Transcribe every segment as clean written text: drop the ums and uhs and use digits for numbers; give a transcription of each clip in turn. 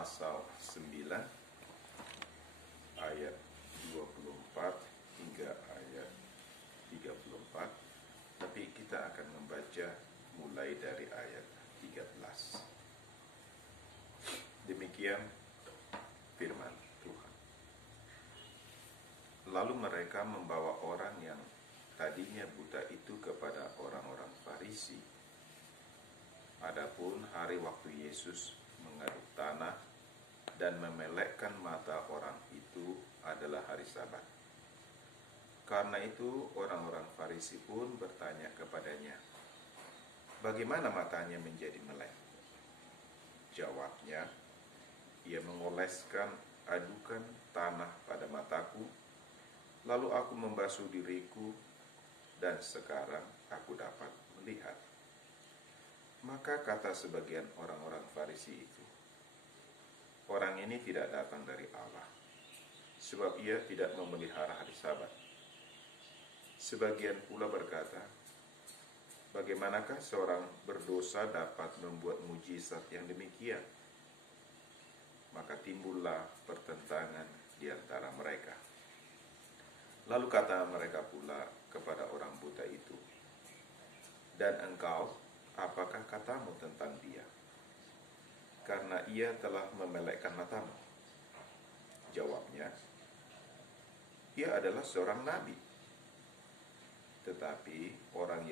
pasal 9 ayat 24 hingga ayat 34, tapi kita akan membaca mulai dari ayat 13. Demikian firman Tuhan. Lalu mereka membawa orang yang tadinya buta itu kepada orang-orang Farisi. Adapun hari waktu Yesus mengaduk tanah dan memelekkan mata orang itu adalah hari Sabat. Karena itu orang-orang Farisi pun bertanya kepadanya, bagaimana matanya menjadi melek? Jawabnya, ia mengoleskan adukan tanah pada mataku, lalu aku membasuh diriku, dan sekarang aku dapat melihat. Maka kata sebagian orang-orang Farisi itu, orang ini tidak datang dari Allah, sebab ia tidak memelihara hari Sabat. Sebagian pula berkata, bagaimanakah seorang berdosa dapat membuat mujizat yang demikian? Maka timbullah pertentangan di antara mereka. Lalu kata mereka pula kepada orang buta itu, dan engkau, apakah katamu tentang dia? Karena ia telah memelekkan matamu. Jawabnya, ia adalah seorang nabi. Tetapi orang-orang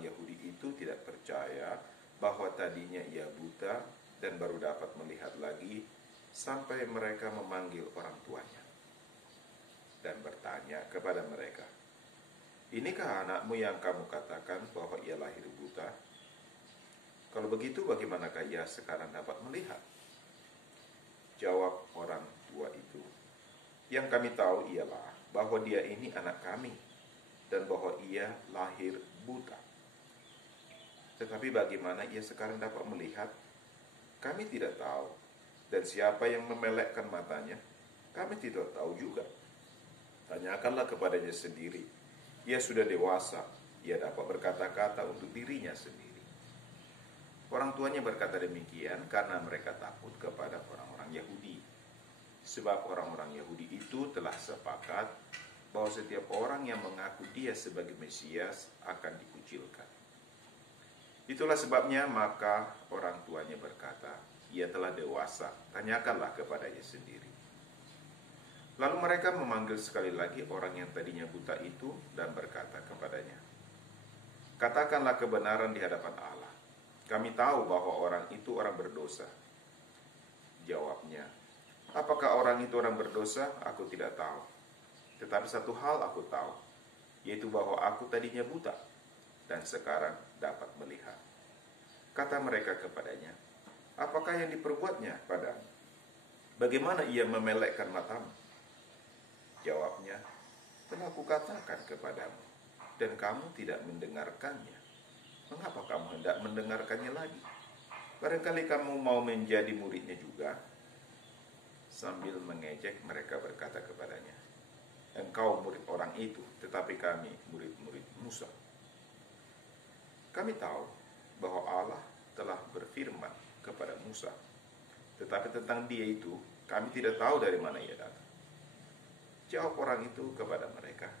Yahudi itu tidak percaya bahwa tadinya ia buta dan baru dapat melihat lagi sampai mereka memanggil orang tuanya dan bertanya kepada mereka, inikah anakmu yang kamu katakan bahwa ia lahir buta? Kalau begitu bagaimanakah ia sekarang dapat melihat? Jawab orang tua itu, yang kami tahu ialah bahwa dia ini anak kami dan bahwa ia lahir buta. Tetapi bagaimana ia sekarang dapat melihat? Kami tidak tahu. Dan siapa yang memelekkan matanya? Kami tidak tahu juga. Tanyakanlah kepadanya sendiri. Ia sudah dewasa, ia dapat berkata-kata untuk dirinya sendiri. Orang tuanya berkata demikian karena mereka takut kepada orang-orang Yahudi. Sebab orang-orang Yahudi itu telah sepakat bahwa setiap orang yang mengaku dia sebagai Mesias akan dikucilkan. Itulah sebabnya maka orang tuanya berkata, ia telah dewasa, tanyakanlah kepadanya sendiri. Lalu mereka memanggil sekali lagi orang yang tadinya buta itu dan berkata kepadanya, katakanlah kebenaran di hadapan Allah. Kami tahu bahwa orang itu orang berdosa. Jawabnya, apakah orang itu orang berdosa? Aku tidak tahu. Tetapi satu hal aku tahu, yaitu bahwa aku tadinya buta dan sekarang dapat melihat. Kata mereka kepadanya, apakah yang diperbuatnya padamu? Bagaimana ia memelekkan matamu? Jawabnya, telah kukatakan kepadamu, dan kamu tidak mendengarkannya. Mengapa kamu hendak mendengarkannya lagi? Barangkali kamu mau menjadi muridnya juga. Sambil mengejek mereka berkata kepadanya, engkau murid orang itu, tetapi kami murid-murid Musa. Kami tahu bahwa Allah telah berfirman kepada Musa, tetapi tentang dia itu kami tidak tahu dari mana ia datang. Jawab orang itu kepada mereka,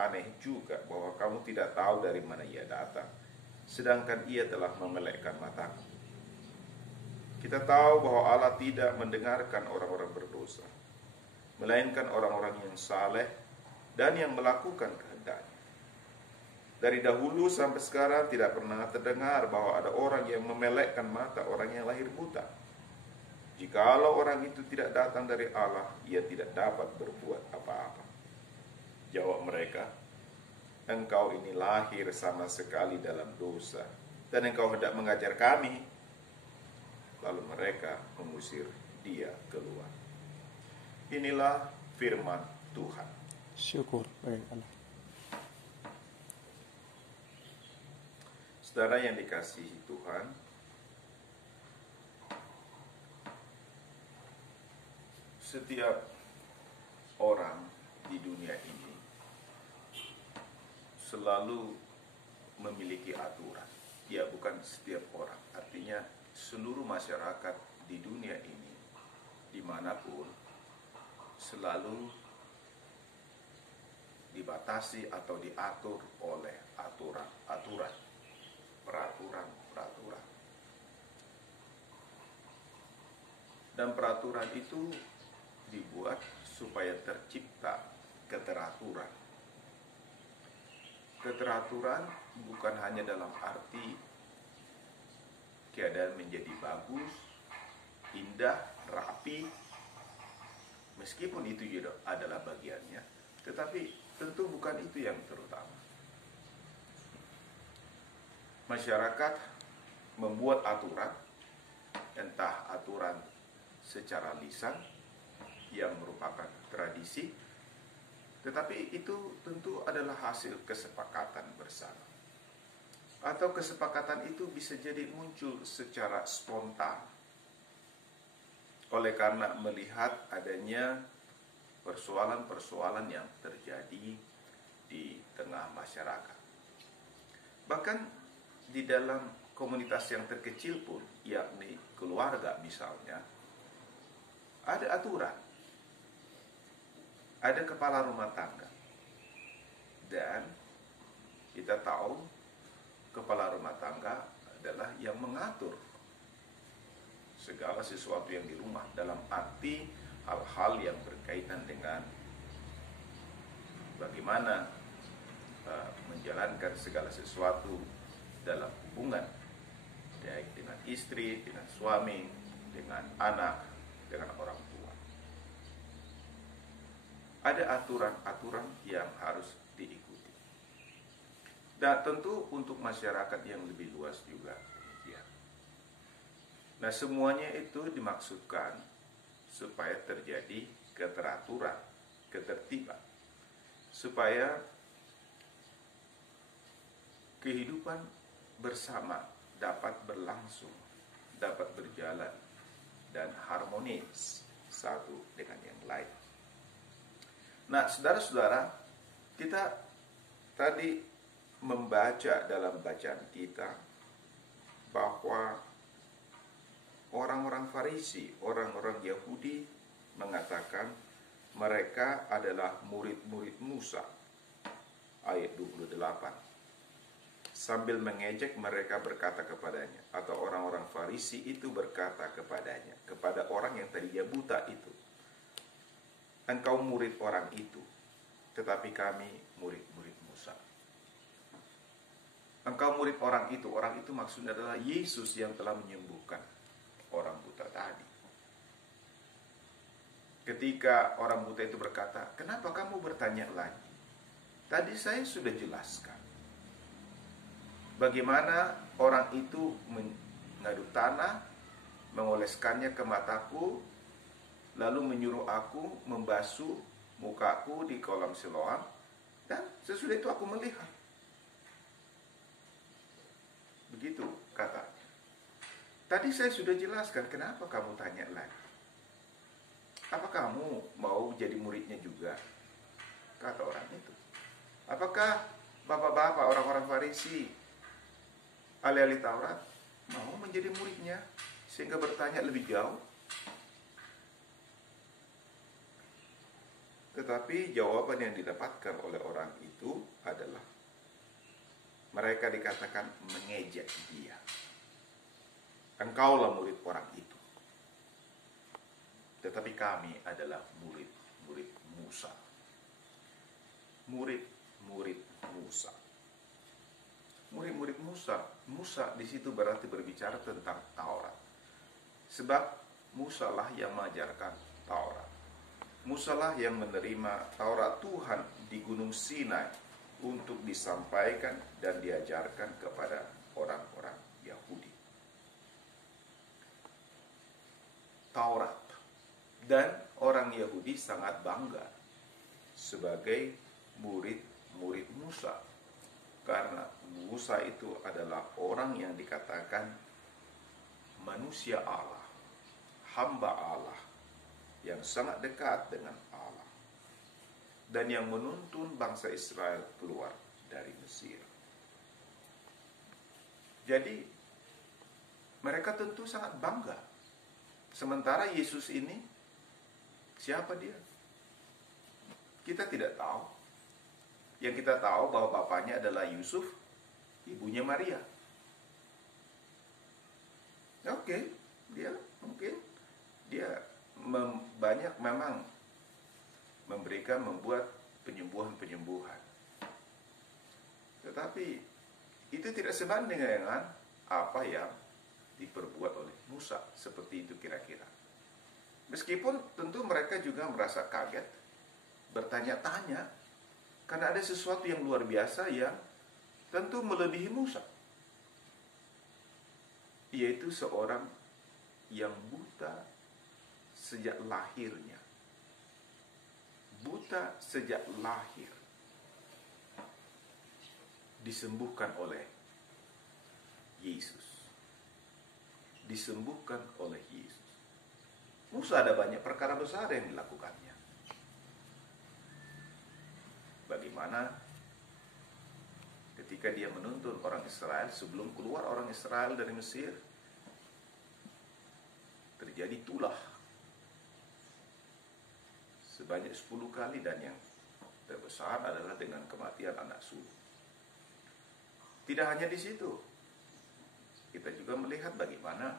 aneh juga bahwa kamu tidak tahu dari mana ia datang, sedangkan ia telah memelekkan mataku. Kita tahu bahwa Allah tidak mendengarkan orang-orang berdosa, melainkan orang-orang yang saleh dan yang melakukan kehendaknya. Dari dahulu sampai sekarang tidak pernah terdengar bahwa ada orang yang memelekkan mata orang yang lahir buta. Jikalau orang itu tidak datang dari Allah, ia tidak dapat berbuat apa-apa. Jawab mereka, engkau ini lahir sama sekali dalam dosa, dan engkau hendak mengajar kami. Lalu mereka mengusir dia keluar. Inilah firman Tuhan. Syukur bagi Allah. Saudara yang dikasihi Tuhan, setiap orang di dunia ini selalu memiliki aturan. Ya, bukan setiap orang. Artinya seluruh masyarakat di dunia ini, dimanapun, selalu dibatasi atau diatur oleh aturan-aturan, peraturan-peraturan. Dan peraturan itu dibuat supaya tercipta keteraturan. Keteraturan bukan hanya dalam arti keadaan menjadi bagus, indah, rapi, meskipun itu juga adalah bagiannya, tetapi tentu bukan itu yang terutama. Masyarakat membuat aturan, entah aturan secara lisan yang merupakan tradisi, tetapi itu tentu adalah hasil kesepakatan bersama. Atau kesepakatan itu bisa jadi muncul secara spontan oleh karena melihat adanya persoalan-persoalan yang terjadi di tengah masyarakat. Bahkan di dalam komunitas yang terkecil pun, yakni keluarga misalnya, ada aturan, ada kepala rumah tangga, dan kita tahu kepala rumah tangga adalah yang mengatur segala sesuatu yang di rumah, dalam arti hal-hal yang berkaitan dengan bagaimana menjalankan segala sesuatu dalam hubungan, baik dengan istri, dengan suami, dengan anak, dengan orang tua. Ada aturan-aturan yang harus diikuti. Dan tentu untuk masyarakat yang lebih luas juga demikian. Nah, semuanya itu dimaksudkan supaya terjadi keteraturan, ketertiban, supaya kehidupan bersama dapat berlangsung, dapat berjalan, dan harmonis satu dengan yang lain. Nah, saudara-saudara, kita tadi membaca dalam bacaan kita bahwa orang-orang Farisi, orang-orang Yahudi mengatakan mereka adalah murid-murid Musa. Ayat 28. Sambil mengejek mereka berkata kepadanya, atau orang-orang Farisi itu berkata kepadanya, kepada orang yang tadinya buta itu, engkau murid orang itu, tetapi kami murid-murid Musa. Engkau murid orang itu maksudnya adalah Yesus yang telah menyembuhkan orang buta tadi. Ketika orang buta itu berkata, kenapa kamu bertanya lagi? Tadi saya sudah jelaskan bagaimana orang itu mengaduk tanah, mengoleskannya ke mataku, lalu menyuruh aku membasuh mukaku di kolam Siloam, dan sesudah itu aku melihat. Begitu katanya. Tadi saya sudah jelaskan, kenapa kamu tanya lagi? Apa kamu mau jadi muridnya juga? Kata orang itu. Apakah bapak-bapak orang-orang Farisi, ahli-ahli Taurat, mau menjadi muridnya sehingga bertanya lebih jauh? Tetapi jawaban yang didapatkan oleh orang itu adalah mereka dikatakan mengejek dia. Engkaulah murid orang itu, tetapi kami adalah murid-murid Musa. Murid-murid Musa. Murid-murid Musa. Musa di situ berarti berbicara tentang Taurat. Sebab Musa lah yang mengajarkan Taurat. Musa lah yang menerima Taurat Tuhan di Gunung Sinai untuk disampaikan dan diajarkan kepada orang-orang Yahudi. Taurat. Dan orang Yahudi sangat bangga sebagai murid-murid Musa. Karena Musa itu adalah orang yang dikatakan manusia Allah, hamba Allah, yang sangat dekat dengan Allah, dan yang menuntun bangsa Israel keluar dari Mesir. Jadi mereka tentu sangat bangga. Sementara Yesus ini, siapa dia? Kita tidak tahu. Yang kita tahu bahwa bapaknya adalah Yusuf, ibunya Maria. Oke, dia mungkin banyak memang membuat penyembuhan-penyembuhan. Tetapi itu tidak sebanding dengan apa yang diperbuat oleh Musa, seperti itu kira-kira. Meskipun tentu mereka juga merasa kaget, bertanya-tanya, karena ada sesuatu yang luar biasa yang tentu melebihi Musa, yaitu seorang yang buta sejak lahirnya. Buta sejak lahir, disembuhkan oleh Yesus. Disembuhkan oleh Yesus. Musa ada banyak perkara besar yang dilakukannya. Bagaimana ketika dia menuntun orang Israel, sebelum keluar orang Israel dari Mesir, terjadi tulah sebanyak 10 kali, dan yang terbesar adalah dengan kematian anak sulung. Tidak hanya di situ, kita juga melihat bagaimana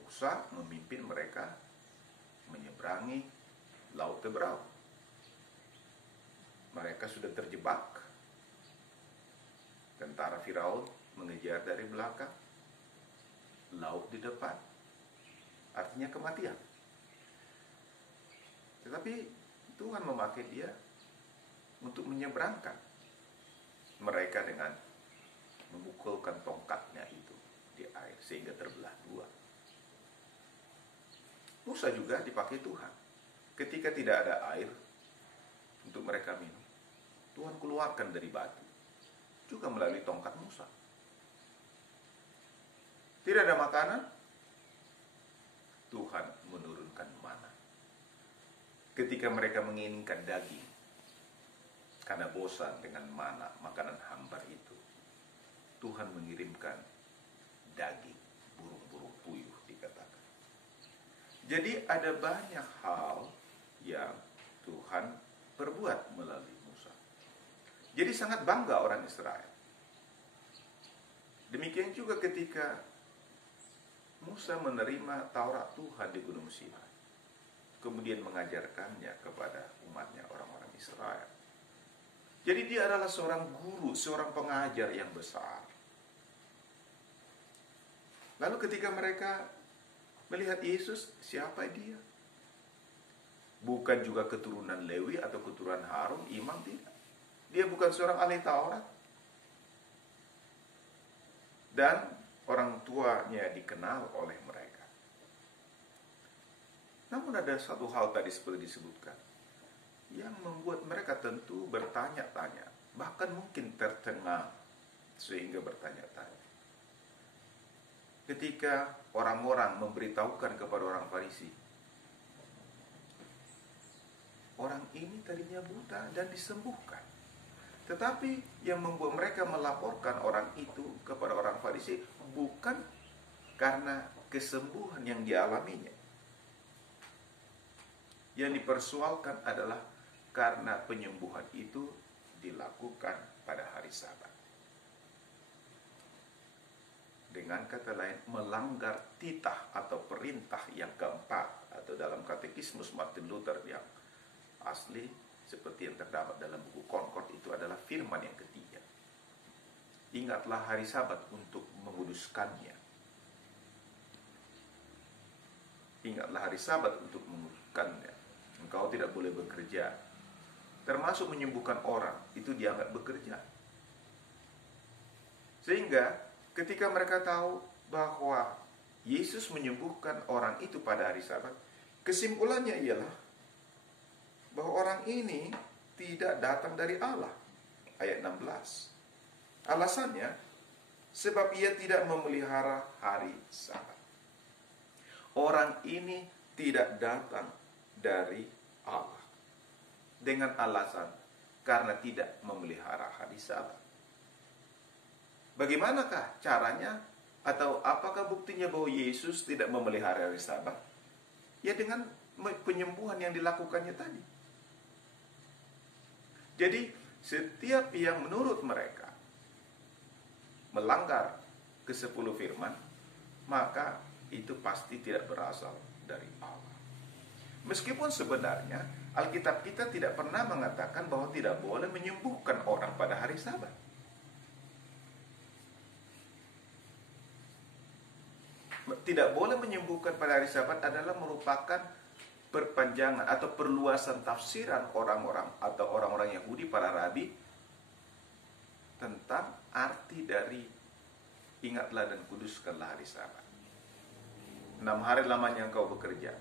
Musa memimpin mereka menyeberangi Laut Teberau. Mereka sudah terjebak. Tentara Firaun mengejar dari belakang, laut di depan, artinya kematian. Tetapi Tuhan memakai dia untuk menyeberangkan mereka dengan memukulkan tongkatnya itu di air sehingga terbelah dua. Musa juga dipakai Tuhan. Ketika tidak ada air untuk mereka minum, Tuhan keluarkan dari batu, juga melalui tongkat Musa. Tidak ada makanan, Tuhan menurunkan mana. Ketika mereka menginginkan daging, karena bosan dengan mana, makanan hambar itu, Tuhan mengirimkan daging, burung-burung puyuh dikatakan. Jadi ada banyak hal yang Tuhan perbuat melalui Musa. Jadi sangat bangga orang Israel. Demikian juga ketika Musa menerima Taurat Tuhan di Gunung Sinai, kemudian mengajarkannya kepada umatnya, orang-orang Israel. Jadi dia adalah seorang guru, seorang pengajar yang besar. Lalu ketika mereka melihat Yesus, siapa dia? Bukan juga keturunan Lewi atau keturunan Harun, imam, tidak. Dia bukan seorang ahli Taurat. Dan orang tuanya dikenal oleh mereka. Namun ada satu hal tadi seperti disebutkan, yang membuat mereka tentu bertanya-tanya, bahkan mungkin tercengang sehingga bertanya-tanya. Ketika orang-orang memberitahukan kepada orang Farisi, orang ini tadinya buta dan disembuhkan. Tetapi yang membuat mereka melaporkan orang itu kepada orang Farisi bukan karena kesembuhan yang dialaminya. Yang dipersoalkan adalah karena penyembuhan itu dilakukan pada hari Sabat. Dengan kata lain, melanggar titah atau perintah yang keempat, atau dalam katekismus Martin Luther yang asli seperti yang terdapat dalam buku Concord, itu adalah firman yang ketiga. Ingatlah hari Sabat untuk menguduskannya. Ingatlah hari Sabat untuk menguduskannya. Engkau tidak boleh bekerja. Termasuk menyembuhkan orang, itu dianggap bekerja. Sehingga ketika mereka tahu bahwa Yesus menyembuhkan orang itu pada hari Sabat, kesimpulannya ialah bahwa orang ini tidak datang dari Allah. Ayat 16. Alasannya, sebab ia tidak memelihara hari Sabat. Orang ini tidak datang dari Allah dengan alasan karena tidak memelihara hari Sabat. Bagaimanakah caranya Atau apakah buktinya bahwa Yesus tidak memelihara hari Sabat? Ya dengan penyembuhan yang dilakukannya tadi. Jadi setiap yang menurut mereka melanggar ke-10 firman, maka itu pasti tidak berasal dari Allah. Meskipun sebenarnya Alkitab kita tidak pernah mengatakan bahwa tidak boleh menyembuhkan orang pada hari Sabat. Tidak boleh menyembuhkan pada hari Sabat adalah merupakan perpanjangan atau perluasan tafsiran orang-orang atau orang-orang Yahudi, para rabi, tentang arti dari ingatlah dan kuduskanlah hari Sabat. 6 hari lamanya engkau bekerja,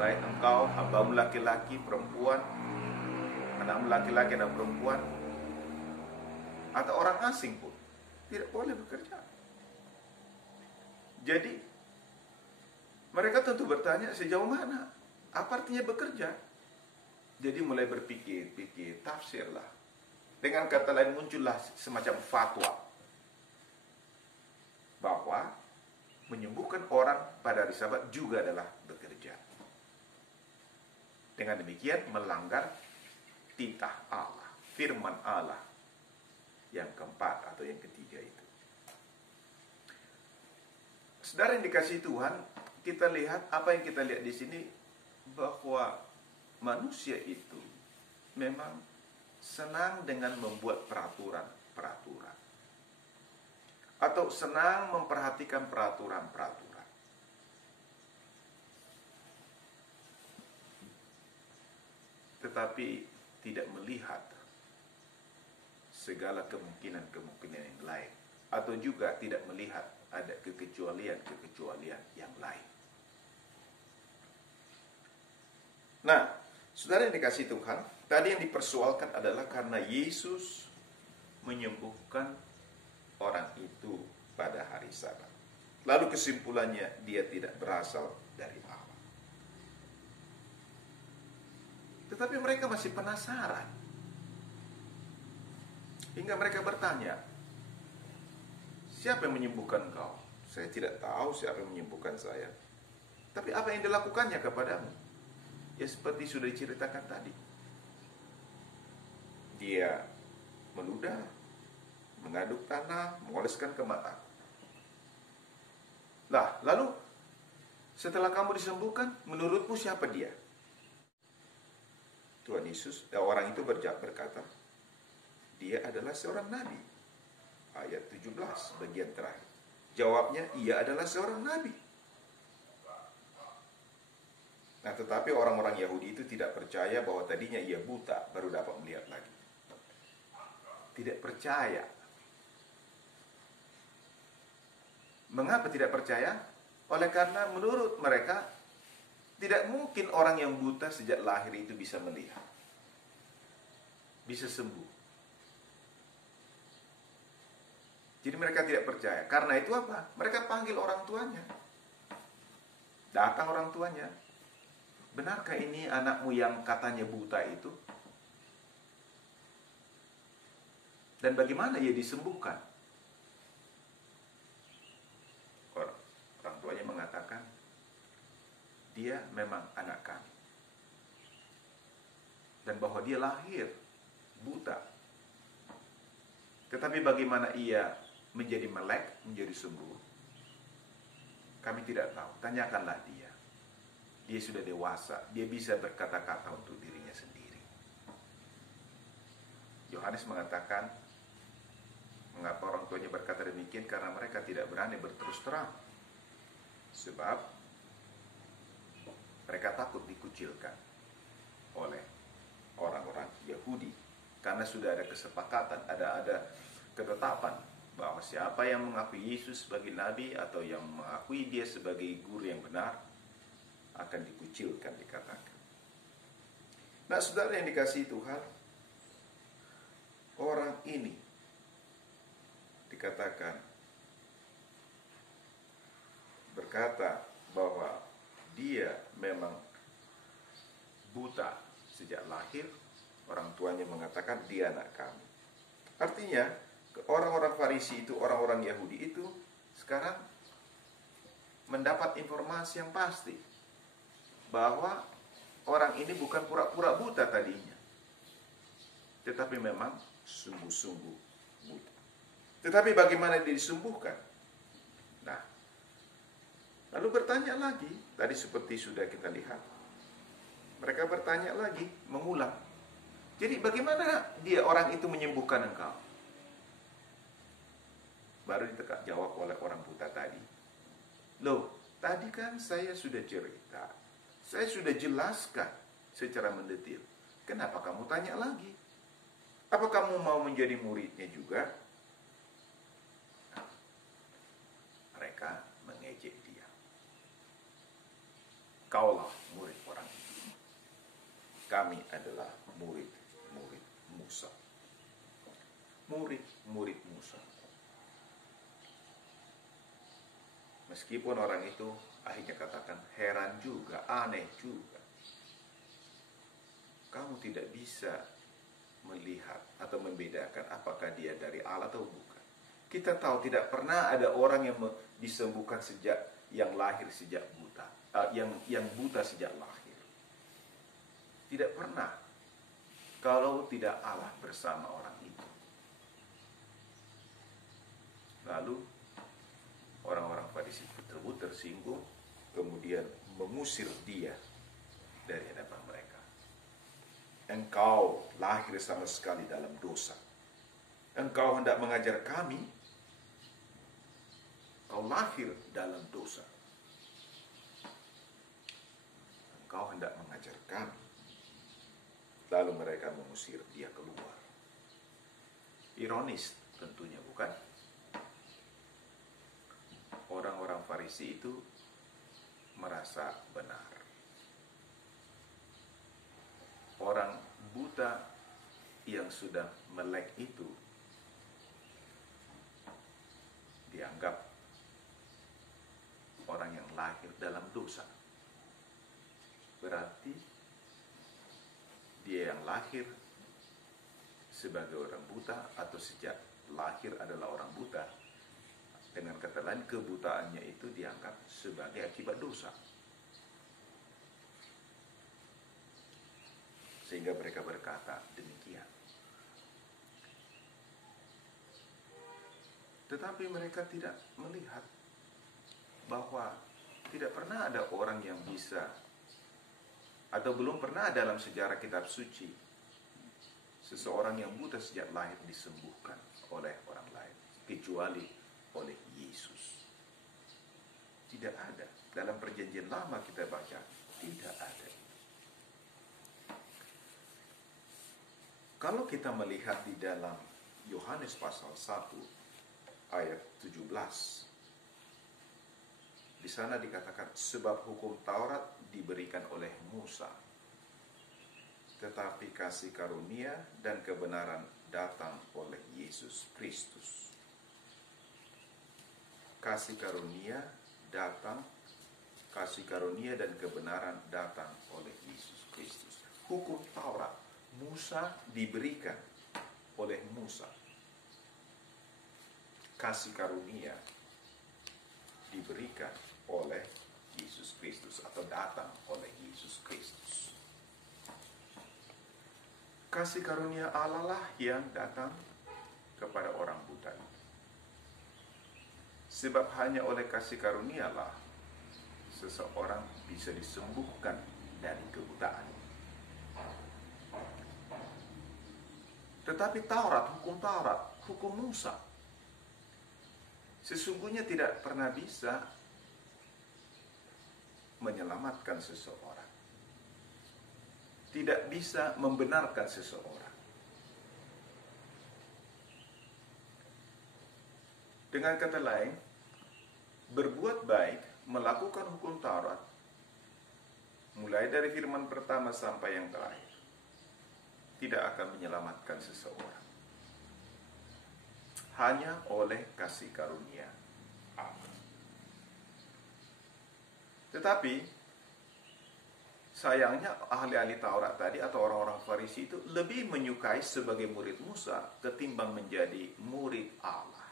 baik engkau, hambamu laki-laki, perempuan, anakmu laki-laki dan perempuan, atau orang asing pun tidak boleh bekerja. Jadi mereka tentu bertanya, sejauh mana? Apa artinya bekerja? Jadi mulai berpikir, tafsirlah. Dengan kata lain muncullah semacam fatwa bahwa menyembuhkan orang pada hari Sabat juga adalah bekerja. Dengan demikian melanggar titah Allah, firman Allah yang keempat atau yang ketiga itu. Saudara yang dikasihi Tuhan, kita lihat apa yang kita lihat di sini, bahwa manusia itu memang senang dengan membuat peraturan atau senang memperhatikan peraturan-peraturan. Tetapi tidak melihat segala kemungkinan-kemungkinan yang lain, atau juga tidak melihat ada kekecualian-kekecualian yang lain. Nah, saudara yang dikasihi Tuhan, tadi yang dipersoalkan adalah karena Yesus menyembuhkan orang itu pada hari Sabat. Lalu kesimpulannya, dia tidak berasal dari Allah. Tetapi mereka masih penasaran. Hingga mereka bertanya, siapa yang menyembuhkan kau? Saya tidak tahu siapa yang menyembuhkan saya. Tapi apa yang dilakukannya kepadamu? Ya seperti sudah diceritakan tadi. Dia meludah, mengaduk tanah, mengoleskan ke mata. Lah, lalu setelah kamu disembuhkan, menurutmu siapa dia? Tuhan Yesus, orang itu berkata, dia adalah seorang nabi. Ayat 17 bagian terakhir. Jawabnya, ia adalah seorang nabi. Nah, tetapi orang-orang Yahudi itu tidak percaya bahwa tadinya ia buta baru dapat melihat lagi. Tidak percaya. Mengapa tidak percaya? Oleh karena menurut mereka tidak mungkin orang yang buta sejak lahir itu bisa melihat, bisa sembuh. Jadi mereka tidak percaya. Karena itu apa? Mereka panggil orang tuanya. Datang orang tuanya. Benarkah ini anakmu yang katanya buta itu? Dan bagaimana ia disembuhkan? Orang tuanya mengatakan, dia memang anak kami. Dan bahwa dia lahir buta. Tetapi bagaimana ia menjadi melek, menjadi sembuh, kami tidak tahu. Tanyakanlah dia. Dia sudah dewasa, dia bisa berkata-kata untuk dirinya sendiri. Yohanes mengatakan, mengapa orang tuanya berkata demikian? Karena mereka tidak berani berterus terang. Sebab mereka takut dikucilkan oleh orang-orang Yahudi. Karena sudah ada kesepakatan, ada ketetapan bahwa siapa yang mengakui Yesus sebagai nabi atau yang mengakui dia sebagai guru yang benar akan dikucilkan, dikatakan. Nah, saudara yang dikasihi Tuhan, orang ini dikatakan berkata bahwa dia memang buta sejak lahir. Orang tuanya mengatakan dia anak kami. Artinya, orang-orang Farisi itu, orang-orang Yahudi itu sekarang mendapat informasi yang pasti bahwa orang ini bukan pura-pura buta tadinya, tetapi memang sungguh-sungguh buta. Tetapi bagaimana dia disembuhkan? Nah, lalu bertanya lagi, tadi seperti sudah kita lihat. Mereka bertanya lagi, mengulang. Jadi bagaimana dia orang itu menyembuhkan engkau? Baru jawab oleh orang buta tadi. Loh, tadi kan saya sudah cerita. Saya sudah jelaskan secara mendetil. Kenapa kamu tanya lagi? Apa kamu mau menjadi muridnya juga? Nah, mereka mengejek dia. Kaulah murid orang itu. Kami adalah murid-murid Musa. Murid-murid Musa. Meskipun orang itu akhirnya katakan heran juga, aneh juga. Kamu tidak bisa melihat atau membedakan apakah dia dari Allah atau bukan. Kita tahu tidak pernah ada orang yang disembuhkan sejak yang lahir sejak buta, yang buta sejak lahir. Tidak pernah. Kalau tidak Allah bersama orang itu. Lalu orang-orang Farisi tersebut tersinggung, kemudian mengusir dia dari hadapan mereka. Engkau lahir sama sekali dalam dosa. Engkau hendak mengajar kami. Engkau lahir dalam dosa. Engkau hendak mengajar kami. Lalu mereka mengusir dia keluar. Ironis tentunya, bukan? Orang-orang Farisi itu merasa benar. Orang buta yang sudah melek itu dianggap orang yang lahir dalam dosa. Berarti dia yang lahir sebagai orang buta atau sejak lahir adalah orang buta. Dengan kata lain, kebutaannya itu dianggap sebagai akibat dosa. Sehingga mereka berkata demikian. Tetapi mereka tidak melihat bahwa tidak pernah ada orang yang bisa, atau belum pernah dalam sejarah kitab suci, seseorang yang buta sejak lahir disembuhkan oleh orang lain, kecuali oleh Yesus. Tidak ada. Dalam perjanjian lama kita baca, tidak ada. Kalau kita melihat di dalam Yohanes pasal 1 ayat 17, di sana dikatakan sebab hukum Taurat diberikan oleh Musa, tetapi kasih karunia dan kebenaran datang oleh Yesus Kristus. Kasih karunia dan kebenaran datang oleh Yesus Kristus. Hukum Taurat Musa diberikan oleh Musa. Kasih karunia diberikan oleh Yesus Kristus atau datang oleh Yesus Kristus. Kasih karunia Allah lah yang datang kepada orang buta itu. Sebab hanya oleh kasih karunialah seseorang bisa disembuhkan dari kebutaan. Tetapi hukum Musa, sesungguhnya tidak pernah bisa menyelamatkan seseorang. Tidak bisa membenarkan seseorang. Dengan kata lain, berbuat baik, melakukan hukum Taurat, mulai dari firman pertama sampai yang terakhir, tidak akan menyelamatkan seseorang. Hanya oleh kasih karunia Allah. Tetapi, sayangnya ahli-ahli Taurat tadi atau orang-orang Farisi itu lebih menyukai sebagai murid Musa ketimbang menjadi murid Allah.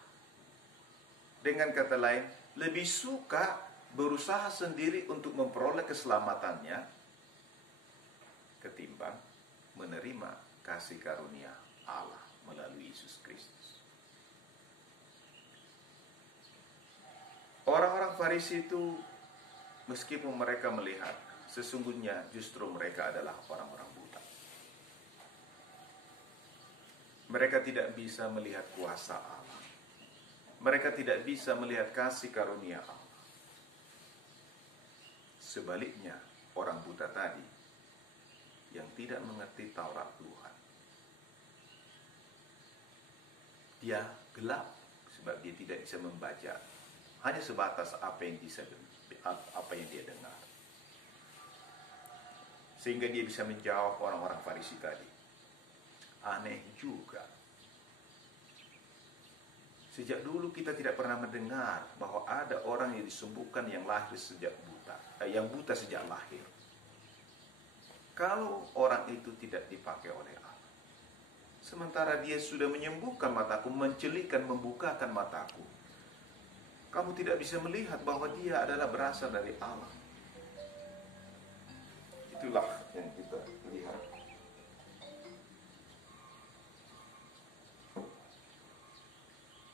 Dengan kata lain, lebih suka berusaha sendiri untuk memperoleh keselamatannya ketimbang menerima kasih karunia Allah melalui Yesus Kristus. Orang-orang Farisi itu, meskipun mereka melihat, sesungguhnya justru mereka adalah orang-orang buta. Mereka tidak bisa melihat kuasa Allah. Mereka tidak bisa melihat kasih karunia Allah. Sebaliknya, orang buta tadi yang tidak mengerti Taurat Tuhan, dia gelap sebab dia tidak bisa membaca, hanya sebatas apa yang dia dengar. Sehingga dia bisa menjawab orang-orang Farisi tadi, aneh juga. Sejak dulu kita tidak pernah mendengar bahwa ada orang yang disembuhkan yang lahir sejak buta, yang buta sejak lahir. Kalau orang itu tidak dipakai oleh Allah, sementara dia sudah menyembuhkan mataku, mencelikan, membukakan mataku, kamu tidak bisa melihat bahwa dia adalah berasal dari Allah. Itulah yang kita lihat.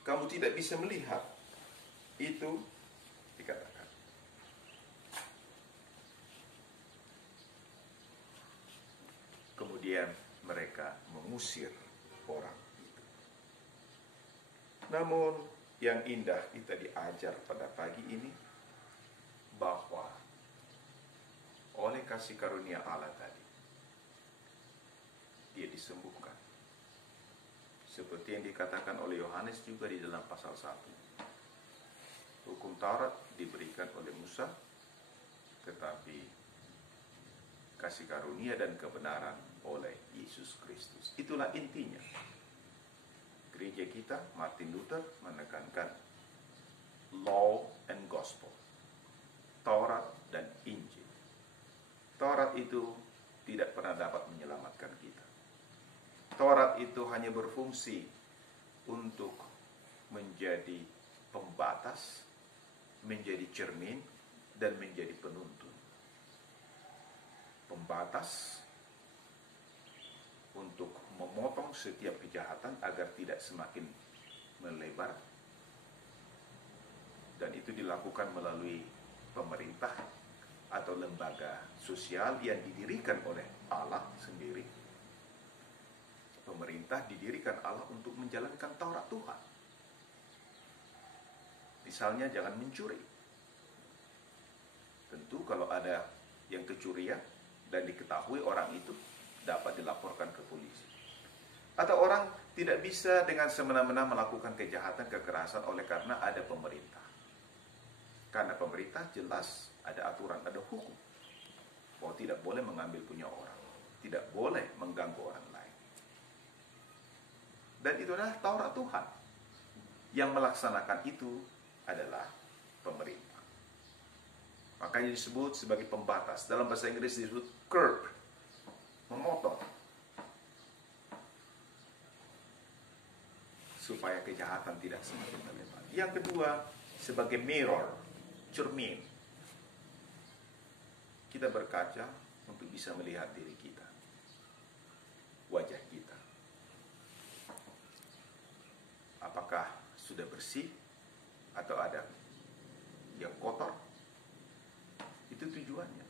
Kamu tidak bisa melihat, itu dikatakan. Kemudian mereka mengusir orang itu. Namun yang indah kita diajar pada pagi ini bahwa oleh kasih karunia Allah tadi, dia disembuhkan. Seperti yang dikatakan oleh Yohanes juga di dalam pasal 1. Hukum Taurat diberikan oleh Musa, tetapi kasih karunia dan kebenaran oleh Yesus Kristus. Itulah intinya. Gereja kita, Martin Luther, menekankan law and gospel, Taurat dan Injil. Taurat itu tidak pernah dapat menyelamatkan kita. Taurat itu hanya berfungsi untuk menjadi pembatas, menjadi cermin, dan menjadi penuntun. Pembatas untuk memotong setiap kejahatan agar tidak semakin melebar. Dan itu dilakukan melalui pemerintah atau lembaga sosial yang didirikan oleh Allah sendiri. Pemerintah didirikan Allah untuk menjalankan Taurat Tuhan. Misalnya jangan mencuri. Tentu kalau ada yang kecurian dan diketahui orang itu, dapat dilaporkan ke polisi. Atau orang tidak bisa dengan semena-mena melakukan kejahatan, kekerasan oleh karena ada pemerintah. Karena pemerintah jelas ada aturan, ada hukum bahwa tidak boleh mengambil punya orang, tidak boleh mengganggu orang lain. Dan itulah Taurat Tuhan. Yang melaksanakan itu adalah pemerintah. Makanya disebut sebagai pembatas. Dalam bahasa Inggris disebut curb, memotong, supaya kejahatan tidak semakin melebar. Yang kedua, sebagai mirror, cermin. Kita berkaca untuk bisa melihat diri kita, wajah kita. Apakah sudah bersih atau ada yang kotor? Itu tujuannya.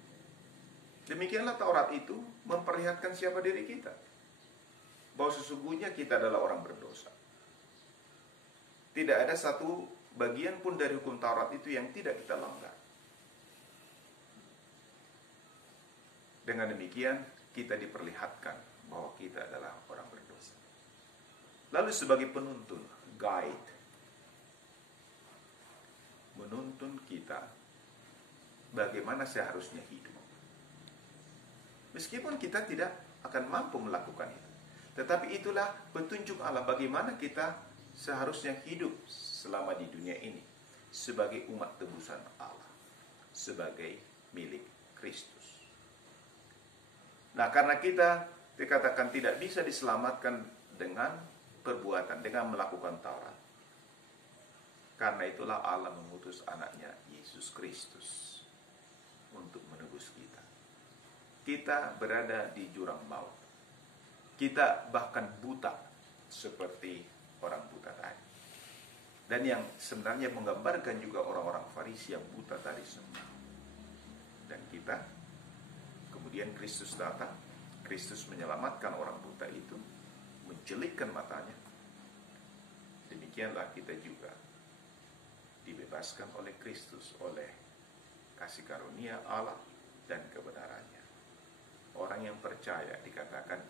Demikianlah Taurat itu memperlihatkan siapa diri kita, bahwa sesungguhnya kita adalah orang berdosa. Tidak ada satu bagian pun dari hukum Taurat itu yang tidak kita langgar. Dengan demikian kita diperlihatkan bahwa kita adalah orang berdosa. Lalu sebagai penuntun, guide, menuntun kita bagaimana seharusnya hidup. Meskipun kita tidak akan mampu melakukan itu, tetapi itulah petunjuk Allah bagaimana kita seharusnya hidup selama di dunia ini sebagai umat tebusan Allah, sebagai milik Kristus. Nah, karena kita dikatakan tidak bisa diselamatkan dengan perbuatan, dengan melakukan Taurat. Karena itulah Allah mengutus anaknya Yesus Kristus untuk menebus kita. Kita berada di jurang maut. Kita bahkan buta seperti orang buta tadi. Dan yang sebenarnya menggambarkan juga orang-orang Farisi yang buta tadi semua. Dan kita, kemudian Kristus datang, Kristus menyelamatkan orang buta itu, mencelikkan matanya. Demikianlah kita juga dibebaskan oleh Kristus, oleh kasih karunia Allah dan kebenarannya. Orang yang percaya dikatakan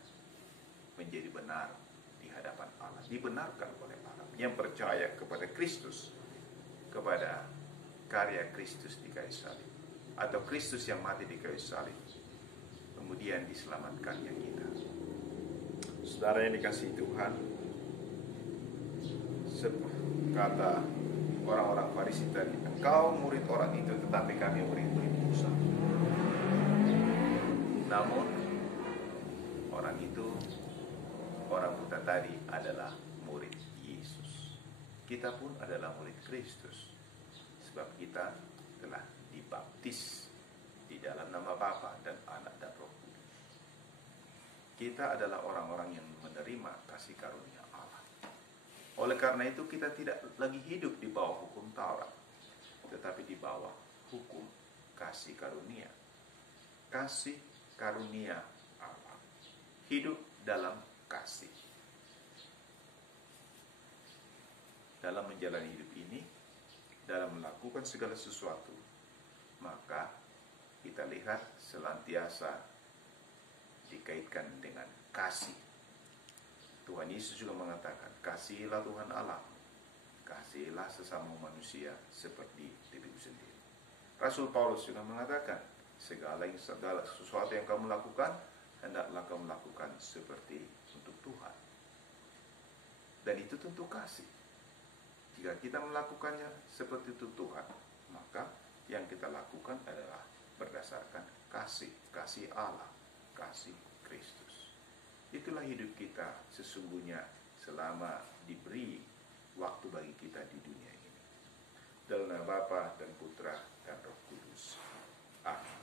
menjadi benar di hadapan Allah, dibenarkan oleh Allah. Yang percaya kepada Kristus, kepada karya Kristus di kayu salib, atau Kristus yang mati di kayu salib, kemudian diselamatkannya kita. Saudara yang dikasihi Tuhan, kata orang-orang Farisi tadi, engkau murid orang itu, tetapi kami murid-murid Musa. Namun orang itu, orang buta tadi adalah murid Yesus. Kita pun adalah murid Kristus, sebab kita telah dibaptis di dalam nama Bapa dan Anak dan Roh Kudus. Kita adalah orang-orang yang menerima kasih karunia Allah. Oleh karena itu kita tidak lagi hidup di bawah hukum Taurat, tetapi di bawah hukum kasih karunia. Kasih karunia Allah. Hidup dalam kasih. Dalam menjalani hidup ini, dalam melakukan segala sesuatu, maka kita lihat senantiasa dikaitkan dengan kasih. Tuhan Yesus juga mengatakan, kasihilah Tuhan Allah, kasihilah sesama manusia seperti dirimu sendiri. Rasul Paulus juga mengatakan, segala sesuatu yang kamu lakukan, hendaklah kamu lakukan seperti untuk Tuhan. Dan itu tentu kasih. Jika kita melakukannya seperti itu Tuhan, maka yang kita lakukan adalah berdasarkan kasih, kasih Allah, kasih Kristus. Itulah hidup kita sesungguhnya selama diberi waktu bagi kita di dunia ini. Dalam nama Bapa dan Putra dan Roh Kudus. Amin.